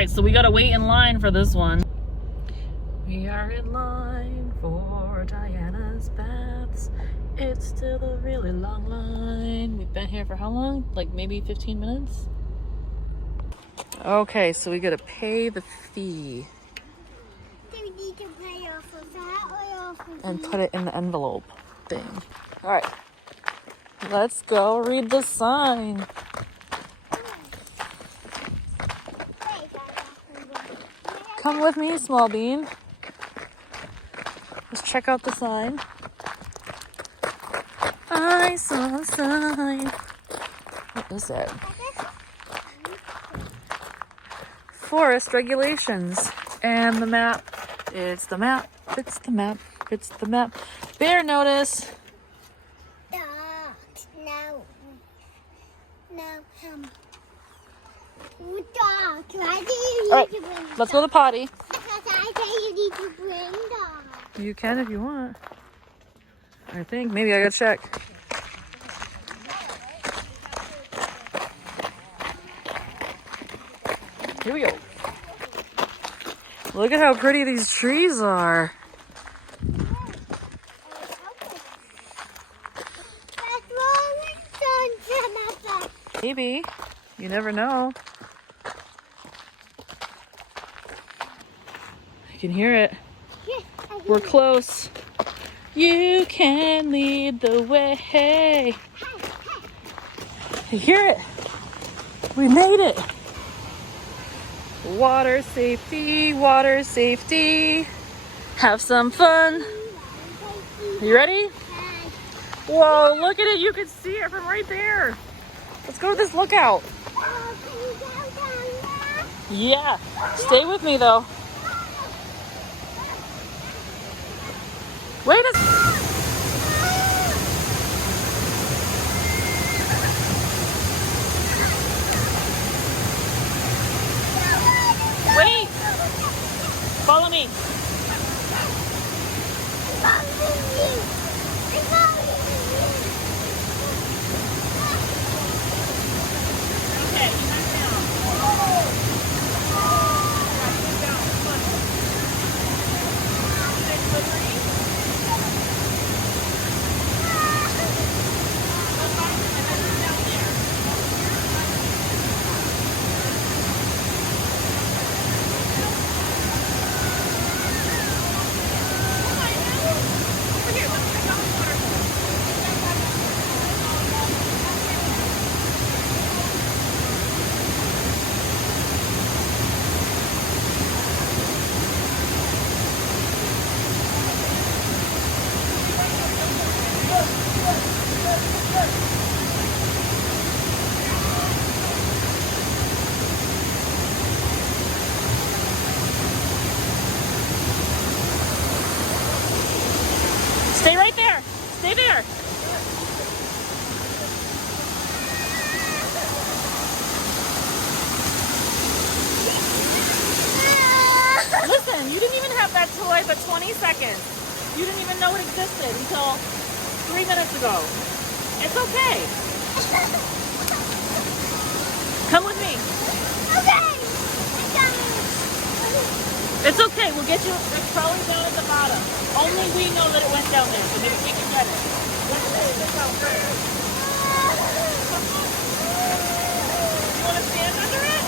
right, so we gotta wait in line for this one. We are in line for Diana's baths. It's still a really long line. We've been here for how long? Like maybe 15 minutes? Okay, so we gotta pay the fee. Do we need to pay off of that or off of And put it in the envelope thing. All right, let's go read the sign. Come with me, small bean. Let's check out the sign. I saw a sign. What is it? Forest regulations. And the map. It's the map. It's the map. It's the map. Bear notice. Dog. Why do you All right, need to bring let's go to the potty. Because I say you need to bring dog. You can if you want. I think. Maybe I gotta check. Here we go. Look at how pretty these trees are. Maybe. You never know. I can hear it. We're close. You can lead the way. I hear it. We made it. Water safety, water safety. Have some fun. Are you ready? Whoa, look at it. You can see it from right there. Let's go to this lookout. Yeah. Stay with me though. Wait a Wait! Follow me. Stay right there. Stay there. Listen, you didn't even have that toy but 20 seconds. You didn't even know it existed until 3 minutes ago. It's okay. Come with me. Okay. It's okay. We'll get you. It's probably down at the bottom. Only we know that it went down there, so maybe we can get it. You want to stand under it?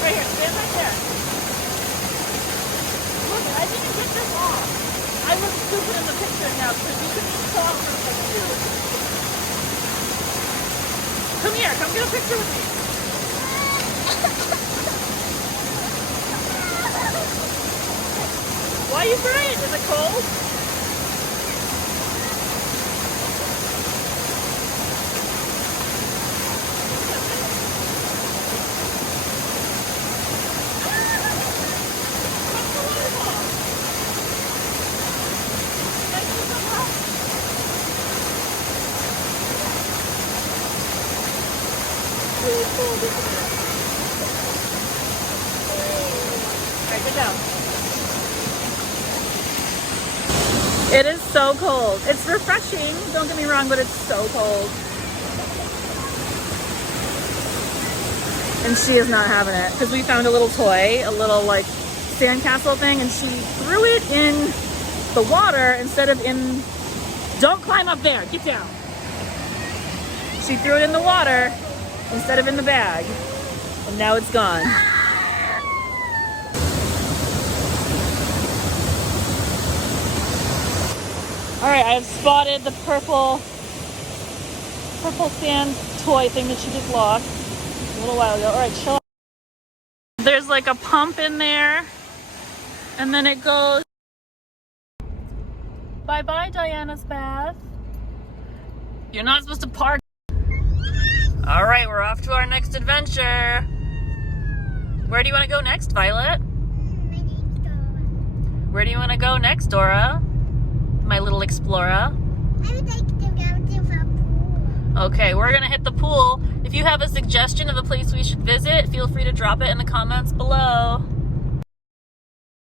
Right here, stand right there. Look, I didn't get this off. I look stupid in the picture now because you can just talk for a second. Come here, come get a picture with me. Why are you crying? Is it cold? Alright, get down. It is so cold. It's refreshing, don't get me wrong, but it's so cold. And she is not having it because we found a little toy, a little like sandcastle thing, and she threw it in the water instead of in, don't climb up there, get down. She threw it in the water instead of in the bag, and now it's gone. All right, I have spotted the purple sand toy thing that she just lost a little while ago. All right, chill out. There's like a pump in there, and then it goes. Bye-bye, Diana's bath. You're not supposed to park. All right, we're off to our next adventure. Where do you want to go next, Violet? Where do you want to go next, Dora? My little explorer. I would like to go to the pool. Okay, we're gonna hit the pool. If you have a suggestion of a place we should visit, feel free to drop it in the comments below.